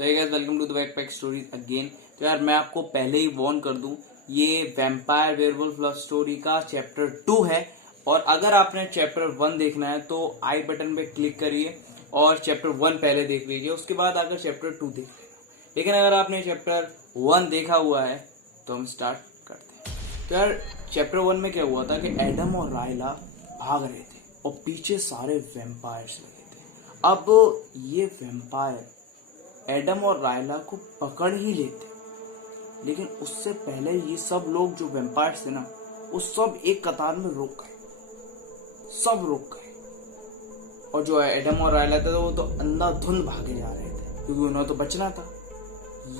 So hey guys, welcome to the backpack stories again. तो यार मैं आपको पहले ही वार्न कर दूं, ये वैम्पायर वेयरवुल्फ लव स्टोरी का चैप्टर 2 है। और अगर आपने चैप्टर 1 देखना है तो आई बटन पे क्लिक करिए और चैप्टर 1 पहले देख लीजिए, उसके बाद आकर चैप्टर 2 देख लेना। लेकिन अगर आपने चैप्टर 1 देखा हुआ है तो हम स्टार्ट करते हैं। तो यार चैप्टर 1 में क्या हुआ था कि एडम और रायला भाग रहे थे और पीछे सारे वैम्पायर्स लगे थे। अब ये वैम्पायर एडम और रायला को पकड़ ही लेते, लेकिन उससे पहले ये सब लोग जो वैम्पायर्स थे ना, वो सब एक कतार में रुक गए, सब रुक गए। और जो एडम और रायला थे वो तो अंधाधुंध भागे जा रहे थे क्योंकि उन्हें तो बचना था।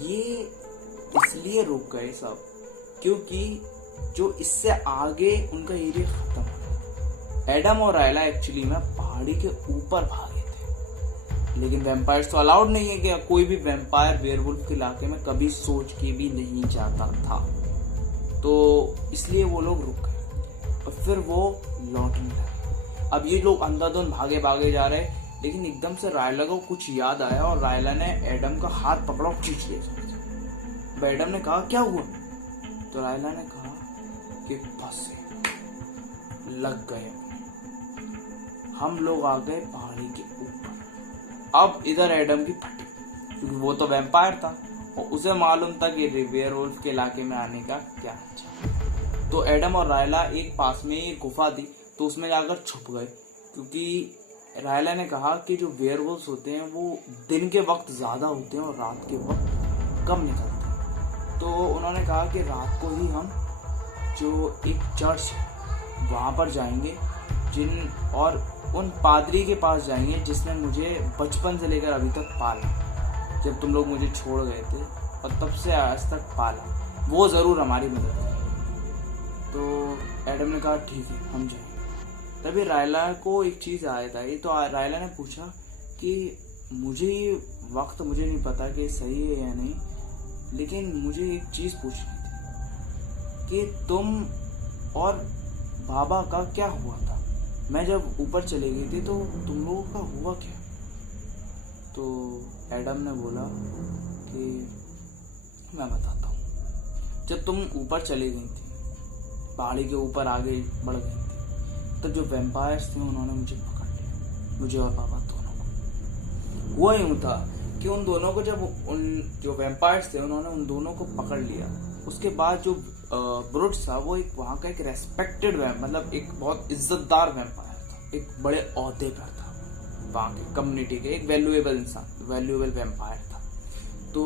ये इसलिए रुक गए सब क्योंकि जो इससे आगे उनका एरिया खत्म हो। एडम और रायला एक्चुअली में पहाड़ी के ऊपर भागे थे, लेकिन वैम्पायर्स तो अलाउड नहीं है कि कोई भी वैम्पायर वेयरवुल्फ के इलाके में कभी सोच के भी नहीं जाता था, तो इसलिए वो लोग रुक गए और फिर वो लौटने लगे। अब ये लोग अंधाधुंध भागे भागे जा रहे, लेकिन एकदम से रायला को कुछ याद आया और रायला ने एडम का हाथ पकड़ा और खींच लिया। एडम ने कहा क्या हुआ? तो रायला ने कहा कि फंसे, लग गए, हम लोग आ गए पहाड़ी के ऊपर। अब इधर एडम की फटी क्योंकि वो तो वैम्पायर था और उसे मालूम था कि वेयरवुल्फ के इलाके में आने का क्या अच्छा। तो एडम और रायला एक पास में एक गुफा थी तो उसमें जाकर छुप गए, क्योंकि रायला ने कहा कि जो वेयरवुल्फ होते हैं वो दिन के वक्त ज्यादा होते हैं और रात के वक्त कम निकलते हैं। तो उन्होंने कहा कि रात को ही हम जो एक चर्च है वहां पर जाएंगे, और उन पादरी के पास जाएंगे जिसने मुझे बचपन से लेकर अभी तक पाला। जब तुम लोग मुझे छोड़ गए थे और तब से आज तक पाला, वो जरूर हमारी मदद करेगा। तो एडम ने कहा ठीक है हम जाएंगे। तभी रायला को एक चीज आया था, तो रायला ने पूछा कि मुझे ये वक्त मुझे नहीं पता कि सही है या नहीं, लेकिन मुझे एक चीज पूछनी थी कि तुम और बाबा का क्या हुआ था? मैं जब ऊपर चले गई थी तो तुम लोगों का हुआ क्या? तो एडम ने बोला कि मैं बताता हूँ। जब तुम ऊपर चली गई थी, पहाड़ी के ऊपर आगे बढ़ गई थी, तो जो वैम्पायर्स थे उन्होंने मुझे पकड़ लिया, मुझे और बाबा दोनों को। हुआ यूं था कि उन दोनों को, जब उन जो वैम्पायर्स थे उन्होंने उन दोनों को पकड़ लिया, उसके बाद जो ब्रूट्स था वो एक वहां का एक रेस्पेक्टेड मतलब एक बहुत इज्जतदार वैम्पायर था, एक बड़े ओहदे पर था वहां के कम्युनिटी के, एक वैल्यूएबल इंसान, वैल्यूएबल वैम्पायर था। तो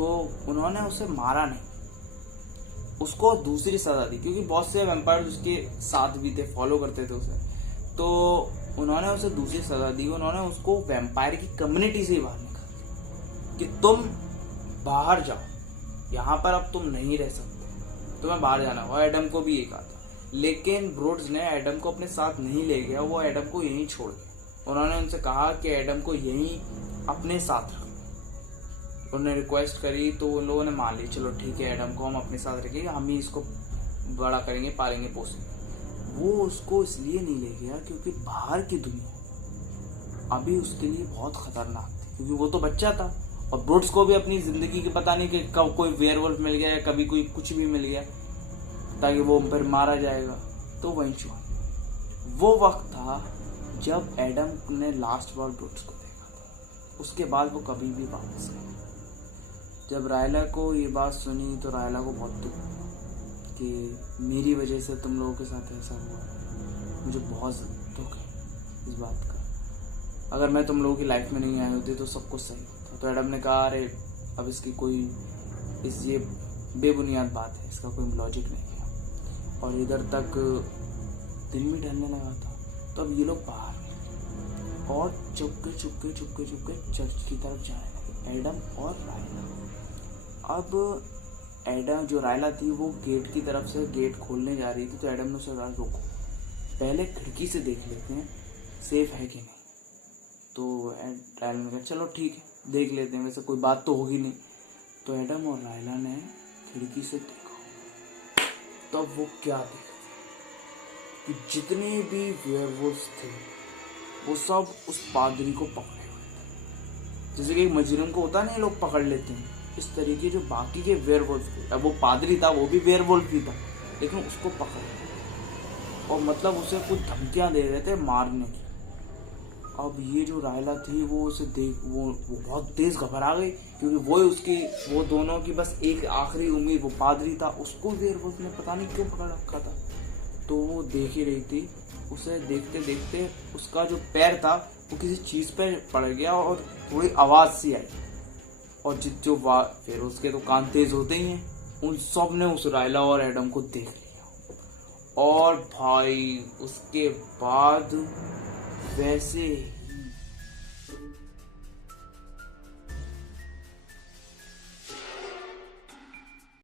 उन्होंने उसे मारा नहीं, उसको दूसरी सजा दी, क्योंकि बहुत से वैम्पायर उसके साथ भी थे, फॉलो करते थे उसे। तो उन्होंने उसे दूसरी सजा दी, उन्होंने उसको वैम्पायर की कम्युनिटी से ही बाहर निकाल दिया कि तुम बाहर जाओ, यहाँ पर अब तुम नहीं रह सकते, तुम्हें बाहर जाना। और एडम को भी ये कहा था, लेकिन ब्रूट्स ने एडम को अपने साथ नहीं ले गया, वो एडम को यहीं छोड़ गया। उन्होंने उनसे कहा कि एडम को यहीं अपने साथ रखो। उन्होंने रिक्वेस्ट करी तो उन लोगों ने मान ली, चलो ठीक है एडम को हम अपने साथ रखेंगे, हम ही इसको बड़ा करेंगे, पालेंगे पोसेंगे। वो उसको इसलिए नहीं ले गया क्योंकि बाहर की दुनिया अभी उसके लिए बहुत खतरनाक थी, क्योंकि वो तो बच्चा था और ब्रूट्स को भी अपनी जिंदगी की पता नहीं कि कब कोई वेयरवुल्फ मिल गया या कभी कोई कुछ भी मिल गया ताकि वो फिर मारा जाएगा। तो वहीं छुआ। वो वक्त था जब एडम ने लास्ट बार ब्रूट्स को देखा था, उसके बाद वो कभी भी वापस नहीं। जब रायला को ये बात सुनी तो रायला को बहुत दुख हुआ कि मेरी वजह से तुम लोगों के साथ ऐसा हुआ। मुझे बहुत दुख है इस बात का, अगर मैं तुम लोगों की लाइफ में नहीं आई होती तो सब कुछ सही होता। तो एडम ने कहा अरे अब इसकी कोई ये बेबुनियाद बात है, इसका कोई लॉजिक नहीं है। और इधर तक दिन भी ढलने लगा था, तो अब ये लोग बाहर निकले और चुपके चुपके चुपके चुपके चर्च की तरफ जाने लगे, एडम और रायला। अब एडम, जो रायला थी, वो गेट की तरफ से गेट खोलने जा रही थी, तो एडम ने उसे कहा रुको, पहले खिड़की से देख लेते हैं सेफ है कि नहीं। तो रायला ने कहा चलो ठीक है देख लेते हैं, वैसे कोई बात तो होगी नहीं। तो एडम और रायला ने खिड़की से देखा, तब वो क्या देखा कि जितने भी वेयरवुल्फ थे वो सब उस पादरी को पकड़े हुए थे। जैसे कि एक मजलूम को होता नहीं लोग पकड़ लेते हैं, इस तरीके जो बाकी के वेयरवुल्फ थे, अब वो पादरी था वो भी वेयरवुल्फ ही था, लेकिन उसको पकड़ और मतलब उसे कुछ धमकियां दे रहे थे मारने की। अब ये जो रायला थी वो उसे देख वो बहुत तेज घबरा गई, क्योंकि वो दोनों की बस एक आखिरी उम्मीद वो पादरी था, उसको वेयरवुल्फ ने पता नहीं क्यों पकड़ रखा था। तो वो देख ही रही थी, उसे देखते देखते उसका जो पैर था वो किसी चीज पर पड़ गया और थोड़ी आवाज सी आई, और फिर उसके तो कान तेज होते ही हैं, उन सब ने उस रायला और एडम को देख लिया। और भाई उसके बाद वैसे